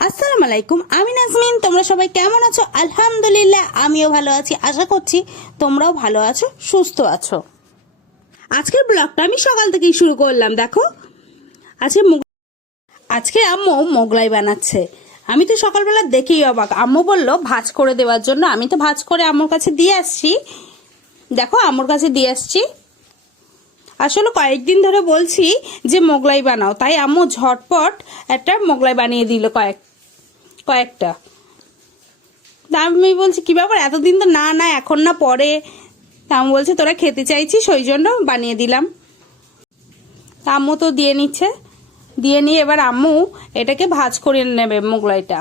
আসসালামু আলাইকুম আমি নাজমিন, তোমরা সবাই কেমন আছো? আলহামদুলিল্লাহ, আমিও ভালো আছি। আশা করছি তোমরাও ভালো আছো, সুস্থ আছো। আজকের ব্লগটা আমি সকাল থেকেই শুরু করলাম, দেখো। আজকে আজকে আম্মু মোগলাই বানাচ্ছে। আমি তো সকালবেলা দেখেই অবাক। আম্মু বলল, ভাজ করে দেওয়ার জন্য আমি তো ভাজ করে আম্মুর কাছে দিয়ে আসছি। দেখো, আম্মুর কাছে দিয়ে আসছি। আসলে কয়েকদিন ধরে বলছি যে মোগলাই বানাও। তাই আম্মু ঝটপট একটা মোগলাই বানিয়ে দিল কয়েক, কয়েকটা। তা আমি বলছি, কি ব্যাপার? এতদিন তো না না, এখন না, পরে। তা আমি বলছে, তোরা খেতে চাইছিস, ওই জন্য বানিয়ে দিলাম। তা আম্মু তো দিয়ে নিচ্ছে। দিয়ে নিয়ে এবার আম্মু এটাকে ভাজ করে নেবে মোগলাইটা।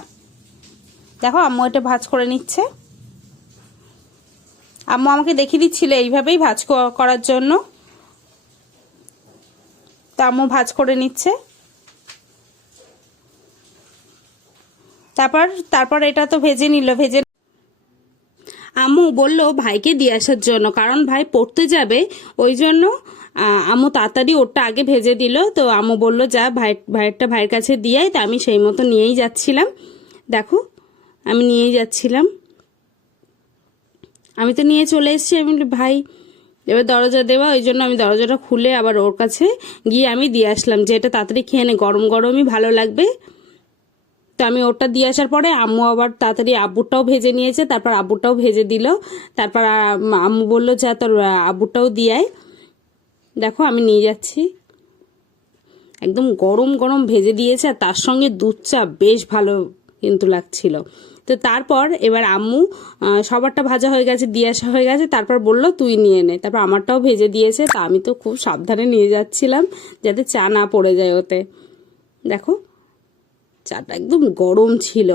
দেখো, আম্মু এটা ভাজ করে নিচ্ছে। আম্মু আমাকে দেখিয়ে দিচ্ছিল এইভাবেই ভাজ করার জন্য। তা আম্মু ভাজ করে নিচ্ছে। তারপর তারপর এটা তো ভেজে নিল, ভেজে আম্মু বলল, ভাইকে দিয়ে আসার জন্য, কারণ ভাই পড়তে যাবে, ওই জন্য আম্মু তাড়াতাড়ি ওরটা আগে ভেজে দিল। তো আম্মু বলল, যা, ভাই, ভাইয়েরটা ভাইয়ের কাছে দিয়ে আয়। তা আমি সেই মতো নিয়েই যাচ্ছিলাম। দেখো, আমি নিয়েই যাচ্ছিলাম। আমি তো নিয়ে চলে এসেছি, আমি ভাই এবার দরজা দেওয়া, ওই জন্য আমি দরজাটা খুলে আবার ওর কাছে গিয়ে আমি দিয়ে আসলাম যে এটা তাড়াতাড়ি খেয়ে নে, গরম গরমই ভালো লাগবে। তো আমি ওটা দিয়ে আসার পরে আম্মু আবার তাড়াতাড়ি আব্বুরটাও ভেজে নিয়েছে, তারপর আব্বুরটাও ভেজে দিল। তারপর আম- আম্মু বলল, যা তোর আব্বুরটাও দিয়ে দেখো, আমি নিয়ে যাচ্ছি। একদম গরম গরম ভেজে দিয়েছে, আর তার সঙ্গে দুধ চা বেশ ভালো কিন্তু লাগছিল। তো তারপর এবার আম্মু সবারটা ভাজা হয়ে গেছে, দিয়ে আসা হয়ে গেছে, তারপর বলল, তুই নিয়ে নে। তারপর আমারটাও ভেজে দিয়েছে, তা আমি তো খুব সাবধানে নিয়ে যাচ্ছিলাম, যাতে চা না পড়ে যায় ওতে। দেখো, চাটা একদম গরম ছিল।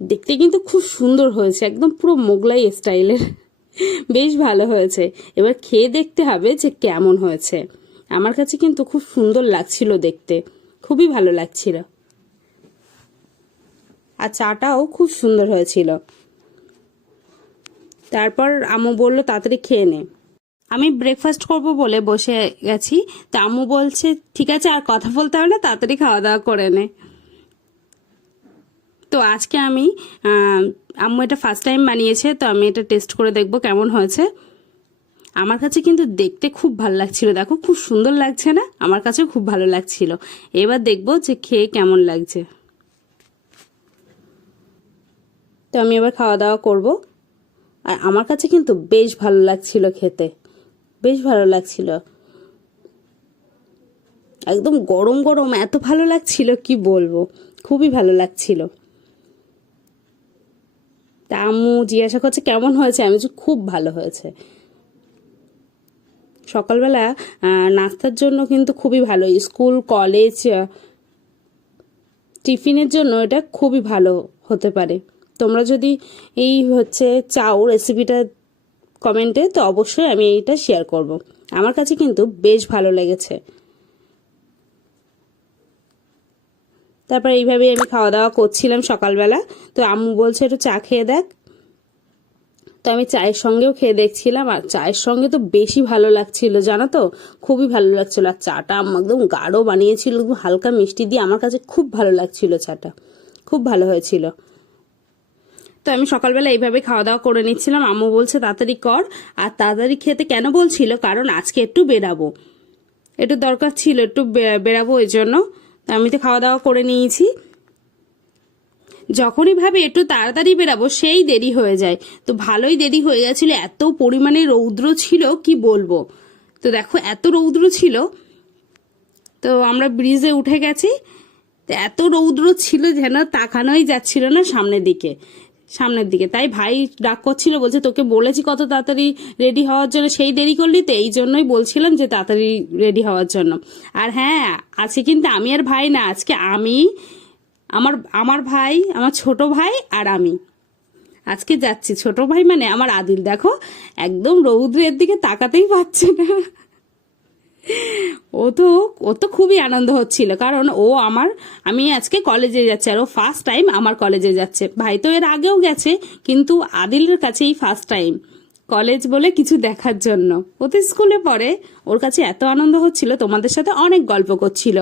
দেখতে কিন্তু খুব সুন্দর হয়েছে, একদম পুরো মোগলাই স্টাইলের। বেশ ভালো হয়েছে। এবার খেয়ে দেখতে হবে যে কেমন হয়েছে। আমার কাছে কিন্তু খুব সুন্দর লাগছিল দেখতে। খুবই ভালো লাগছিল। আর চাটাও খুব সুন্দর হয়েছিল। তারপর আম্মু বলল, তাড়াতাড়ি খেয়ে নে। আমি ব্রেকফাস্ট করব বলে বসে গেছি। তা আম্মু বলছে, ঠিক আছে, আর কথা বলতে হবে না, তাড়াতাড়ি খাওয়া দাওয়া করে নে। তো আজকে আমি আম্মু এটা ফার্স্ট টাইম বানিয়েছে, তো আমি এটা টেস্ট করে দেখব কেমন হয়েছে। আমার কাছে কিন্তু দেখতে খুব ভালো লাগছিল। দেখো, খুব সুন্দর লাগছে না? আমার কাছে খুব ভালো লাগছিল। এবার দেখব যে খেয়ে কেমন লাগছে। তো আমি এবার খাওয়া দাওয়া করব। আর আমার কাছে কিন্তু বেশ ভালো লাগছিল খেতে। বেশ ভালো লাগছিল। একদম গরম গরম, এত ভালো লাগছিল, কি বলব? খুবই ভালো লাগছিল। তা আম্মু জিজ্ঞাসা করছে, কেমন হয়েছে? আমি খুব ভালো হয়েছে। সকালবেলা নাস্তার জন্য কিন্তু খুবই ভালো। স্কুল, কলেজ টিফিনের জন্য এটা খুবই ভালো হতে পারে। তোমরা যদি এই হচ্ছে চাও রেসিপিটা কমেন্টে তো অবশ্যই আমি এইটা শেয়ার করব। আমার কাছে কিন্তু বেশ ভালো লেগেছে। তারপর এইভাবে আমি খাওয়া দাওয়া করছিলাম সকালবেলা। তো আম্মু বলছে, একটু চা খেয়ে দেখ। তো আমি চায়ের সঙ্গেও খেয়ে দেখছিলাম। আর চায়ের সঙ্গে তো বেশি ভালো লাগছিল, জানো তো? খুবই ভালো লাগছিল। আর চাটা আম্মা একদম গাঢ় বানিয়েছিল হালকা মিষ্টি দিয়ে। আমার কাছে খুব ভালো লাগছিল চাটা। খুব ভালো হয়েছিল। তো আমি সকালবেলা এইভাবে খাওয়া দাওয়া করে নিচ্ছিলাম। আম্মু বলছে, তাড়াতাড়ি কর। আর তাড়াতাড়ি খেতে কেন বলছিল? কারণ আজকে একটু বেরাবো। একটু দরকার ছিল একটু বে- বেরাবো ওই জন্য তো আমি তো খাওয়া দাওয়া করে নিয়েছি। যখনই ভাবে একটু তাড়াতাড়ি বেরাবো, সেই দেরি হয়ে যায়। তো ভালোই দেরি হয়ে গেছিল, এত পরিমাণে রৌদ্র ছিল, কি বলব? তো দেখো, এত রৌদ্র ছিল। তো আমরা ব্রিজে উঠে গেছি। এত রৌদ্র ছিল যেন তাকানোই যাচ্ছিল না সামনের দিকে। সামনের দিকে। তাই ভাই ডাক করছিল, বলছে, তোকে বলেছি কত তাড়াতাড়ি রেডি হওয়ার জন্য, সেই দেরি করলি তো, এই জন্যই বলছিলাম যে তাড়াতাড়ি রেডি হওয়ার জন্য। আর হ্যাঁ আজকে কিন্তু আমি আর ভাই না, আজকে আমি, আমার আমার ভাই, আমার ছোট ভাই আর আমি। আজকে যাচ্ছি, ছোট ভাই মানে আমার আদিল। দেখো, একদম রৌদ্রের দিকে তাকাতেই পাচ্ছে না। ও তো ও তো খুবই আনন্দ হচ্ছিল। কারণ ও আমার, আমি আজকে কলেজে যাচ্ছি, আর ও ফার্স্ট টাইম আমার কলেজে যাচ্ছে। ভাই তো এর আগেও গেছে, কিন্তু আদিলের কাছেই ফার্স্ট টাইম কলেজ বলে কিছু দেখার জন্য। ও তো স্কুলে পড়ে, ওর কাছে এত আনন্দ হচ্ছিল, তোমাদের সাথে অনেক গল্প করছিল।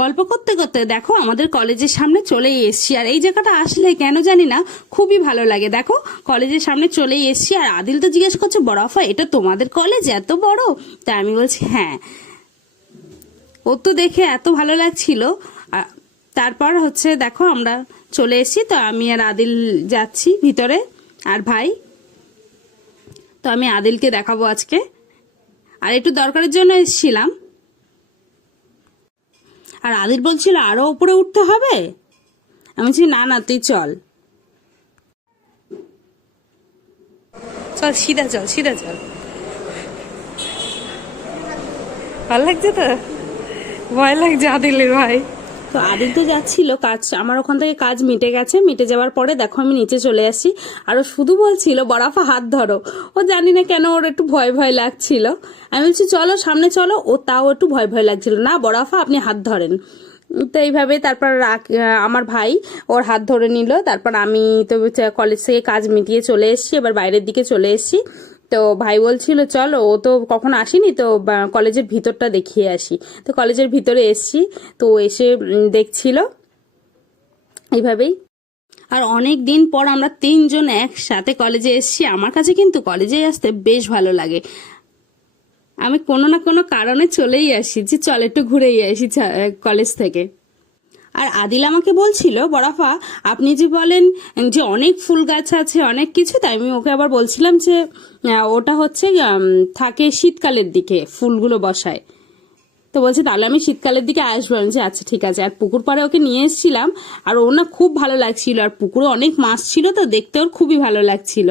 গল্প করতে করতে দেখো আমাদের কলেজের সামনে চলেই এসছি। আর এই জায়গাটা আসলে কেন জানি না, খুবই ভালো লাগে। দেখো, কলেজের সামনে চলেই এসছি। আর আদিল তো জিজ্ঞেস করছে বড়াফা এটা তোমাদের কলেজ? এত বড়? তা আমি বলছি হ্যাঁ। ও তো দেখে এত ভালো লাগছিল। তারপর হচ্ছে, দেখো, আমরা চলে এসেছি। তো আমি আর আদিল যাচ্ছি ভিতরে। আর ভাই, তো আমি আদিলকে দেখাবো আজকে। আর একটু দরকারের জন্য এসেছিলাম। আর আদির বলছিল আরও উপরে উঠতে হবে? আমি বলছি, না না, তুই চল। চল, সিধা চল সিধা চল। ভালো লাগছে তো? ভয় লাগছে আদিলের ভাই। তো আদিল তো যাচ্ছিল কাজ, আমার ওখান থেকে কাজ মিটে গেছে, মিটে যাওয়ার পরে দেখো আমি নিচে চলে আসি। আর শুধু বলছিল, বরাফা হাত ধরো। ও জানি না কেন ওর একটু ভয় ভয় লাগছিল। আমি বলছি, চলো, সামনে চলো। ও তাও একটু ভয় ভয় লাগছিল। না, বরাফা, আপনি হাত ধরেন। তো এইভাবে তারপর আমার ভাই ওর হাত ধরে নিল। তারপর আমি তো কলেজ থেকে কাজ মিটিয়ে চলে এসেছি। এবার বাইরের দিকে চলে এসেছি। তো ভাই বলছিল, চলো। ও তো কখন আসেনি তো কলেজের ভিতরটা দেখিয়ে আসি। তো কলেজের ভিতরে এসছি। তো এসে দেখছিল। এইভাবেই। আর অনেক দিন পর আমরা তিনজন একসাথে কলেজে এসেছি। আমার কাছে কিন্তু কলেজে আসতে বেশ ভালো লাগে। আমি কোনো না কোনো কারণে চলেই আসি যে, চল একটু ঘুরেই আসি কলেজ থেকে। আর আদিল আমাকে বলছিল বরাফা আপনি যে বলেন যে অনেক ফুল গাছ আছে অনেক কিছু তাই আমি ওকে আবার বলছিলাম যে ওটা হচ্ছে থাকে শীতকালের দিকে ফুলগুলো বসায়। তো বলছে তাহলে আমি শীতকালের দিকে আসব। বলছি, আচ্ছা ঠিক আছে। আর পুকুর পাড়ে ওকে নিয়ে এসেছিলাম আর ওর না খুব ভালো লাগছিল আর পুকুরে অনেক মাছ ছিল তো দেখতে ওর খুবই ভালো লাগছিল।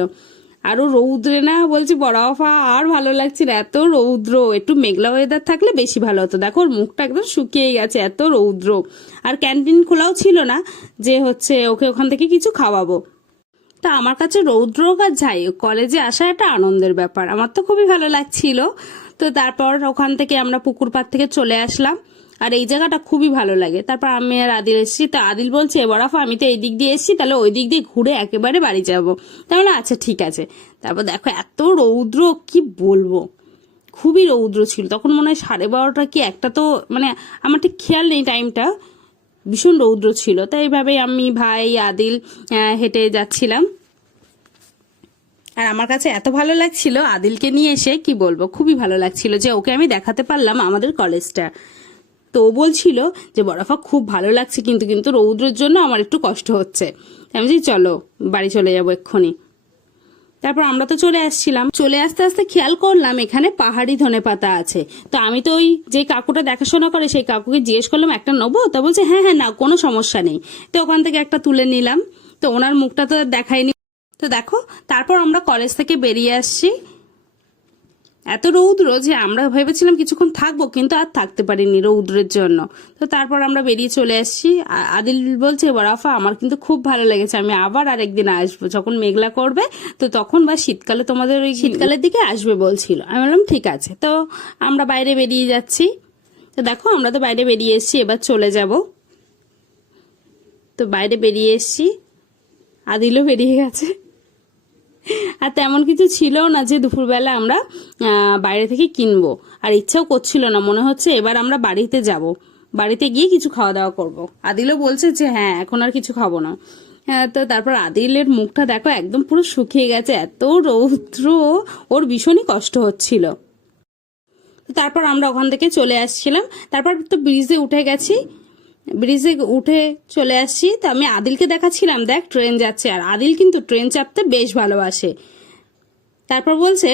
আর ও রৌদ্রে না বলছি বড়াফা আর ভালো লাগছিল এত রৌদ্র। একটু মেঘলা ওয়েদার থাকলে বেশি ভালো হতো। দেখো, ওর মুখটা একদম শুকিয়ে গেছে, এত রৌদ্র। আর ক্যান্টিন খোলাও ছিল না, যে হচ্ছে ওকে ওখান থেকে কিছু খাওয়াবো। তা আমার কাছে রৌদ্র আর যাই কলেজে আসা একটা আনন্দের ব্যাপার। আমার তো খুবই ভালো লাগছিল। তো তারপর ওখান থেকে আমরা পুকুর পাড় থেকে চলে আসলাম। আর এই জায়গাটা খুবই ভালো লাগে। তারপর আমি আর আদিল এসেছি। তো আদিল বলছে বরাফা আমি তো এই দিক দিয়ে এসেছি, তাহলে ওই দিক দিয়ে ঘুরে একেবারে বাড়ি যাব। তাহলে আচ্ছা ঠিক আছে। তারপর দেখো, এত রৌদ্র, কি বলব? খুবই রৌদ্র ছিল। তখন মনে হয় সাড়ে বারোটা কি একটা তো মানে আমার ঠিক খেয়াল নেই টাইমটা ভীষণ রৌদ্র ছিল। তাই এইভাবে আমি, ভাই, আদিল হেঁটে যাচ্ছিলাম। আর আমার কাছে এত ভালো লাগছিল আদিলকে নিয়ে এসে, কি বলব? খুবই ভালো লাগছিল যে ওকে আমি দেখাতে পারলাম আমাদের কলেজটা তো ও বলছিল যে, বরফা, খুব ভালো লাগছে কিন্তু কিন্তু রৌদ্রের জন্য আমার একটু কষ্ট হচ্ছে। আমি বলছি, চলো, বাড়ি চলে যাব এক্ষুনি। তারপর আমরা তো চলে আসছিলাম। চলে আসতে আসতে খেয়াল করলাম, এখানে পাহাড়ি ধনে পাতা আছে। তো আমি তো ওই যে কাকুটা দেখাশোনা করে, সেই কাকুকে জিজ্ঞেস করলাম, একটা নেব? তা বলছে হ্যাঁ হ্যাঁ না, কোনো সমস্যা নেই। তো ওখান থেকে একটা তুলে নিলাম। তো ওনার মুখটা তো আর দেখাইনি তো দেখো, তারপর আমরা কলেজ থেকে বেরিয়ে আসছি। এত রৌদ্র যে আমরা ভেবেছিলাম কিছুক্ষণ থাকব, কিন্তু আর থাকতে পারিনি রৌদ্রের জন্য। তো তারপর আমরা বেরিয়ে চলে আসছি। আদিল বলছে বরাফা আমার কিন্তু খুব ভালো লেগেছে, আমি আবার আরেকদিন আসব। যখন মেঘলা করবে, তো তখন বা শীতকালে তোমাদের ওই শীতকালের দিকে আসবে, বলছিল। আমি বললাম, ঠিক আছে। তো আমরা বাইরে বেরিয়ে যাচ্ছি। তো দেখো, আমরা তো বাইরে বেরিয়ে এসেছি, এবার চলে যাব। তো বাইরে বেরিয়ে এসেছি। আদিলও বেরিয়ে গেছে। আর তেমন কিছু ছিল না যে দুপুরবেলা আমরা বাইরে থেকে কিনবো। আর ইচ্ছাও করছিল না, মনে হচ্ছে এবার আমরা বাড়িতে যাব। বাড়িতে গিয়ে কিছু খাওয়া দাওয়া করব। আদিলও বলছে যে হ্যাঁ এখন আর কিছু খাব না। তো তারপর আদিলের মুখটা দেখো একদম পুরো শুকিয়ে গেছে, এত রৌদ্র, ওর ভীষণই কষ্ট হচ্ছিল। তারপর আমরা ওখান থেকে চলে আসছিলাম। তারপর তো ব্রিজে উঠে গেছি। ব্রিজে উঠে চলে আসছি। তো আমি আদিলকে দেখাচ্ছিলাম, দেখ, ট্রেন যাচ্ছে। আর আদিল কিন্তু ট্রেন চাপতে বেশ ভালোবাসে। তারপর বলছে,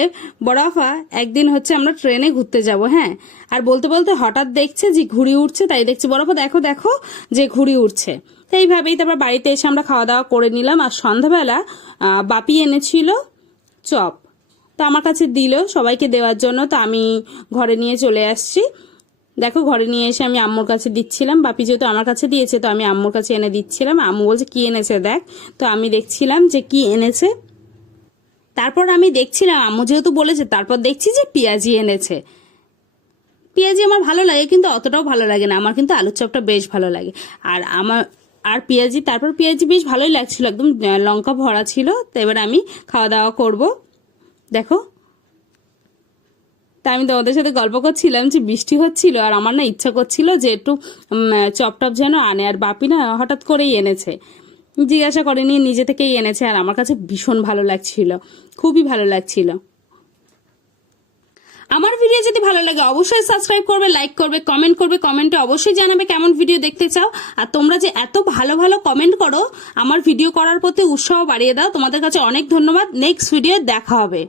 বড়াফা, একদিন হচ্ছে আমরা ট্রেনে ঘুরতে যাব হ্যাঁ? আর বলতে বলতে হঠাৎ দেখছে যে ঘুড়ি উঠছে তাই দেখছে, বড়াফা, দেখো দেখো যে ঘুড়ি উঠছে তো এইভাবেই তারপর বাড়িতে এসে আমরা খাওয়া দাওয়া করে নিলাম। আর সন্ধ্যাবেলা বাপি এনেছিল চপ। তো আমার কাছে দিল সবাইকে দেওয়ার জন্য। তো আমি ঘরে নিয়ে চলে আসছি। দেখো, ঘরে নিয়ে এসে আমি আম্মুর কাছে দিচ্ছিলাম। বাপি যেহেতু আমার কাছে দিয়েছে, তো আমি আম্মুর কাছে এনে দিচ্ছিলাম। আম্মু বলছে, কি এনেছে দেখ? তো আমি দেখছিলাম যে কি এনেছে। তারপর আমি দেখছিলাম, আম্মু যেহেতু বলেছে, তারপর দেখছি যে পেঁয়াজি এনেছে। পেঁয়াজি আমার ভালো লাগে, কিন্তু অতটাও ভালো লাগে না। আমার কিন্তু আলুর চপটা বেশ ভালো লাগে। আর আমার, আর পেঁয়াজি, তারপর পেঁয়াজি বেশ ভালোই লাগছিল। একদম লঙ্কা ভরা ছিল। তো এবার আমি খাওয়া দাওয়া করব। দেখো তা আমি তোমাদের সাথে গল্প করছিলাম যে বৃষ্টি হচ্ছিল আর আমার না ইচ্ছা করছিল যে একটু উম, চপ টপ যেন আনে আর বাপি না হঠাৎ করেই এনেছে। জিজ্ঞাসা করেনি নিজে থেকেই এনেছে আর আমার কাছে ভীষণ ভালো লাগছিল খুবই ভালো লাগছিল। আমার ভিডিও যদি ভালো লাগে অবশ্যই সাবস্ক্রাইব করবে লাইক করবে কমেন্ট করবে কমেন্টে অবশ্যই জানাবে কেমন ভিডিও দেখতে চাও। আর তোমরা যে এত ভালো ভালো কমেন্ট করো আমার ভিডিও করার প্রতি উৎসাহ বাড়িয়ে দাও। তোমাদের কাছে অনেক ধন্যবাদ। নেক্সট ভিডিও দেখা হবে।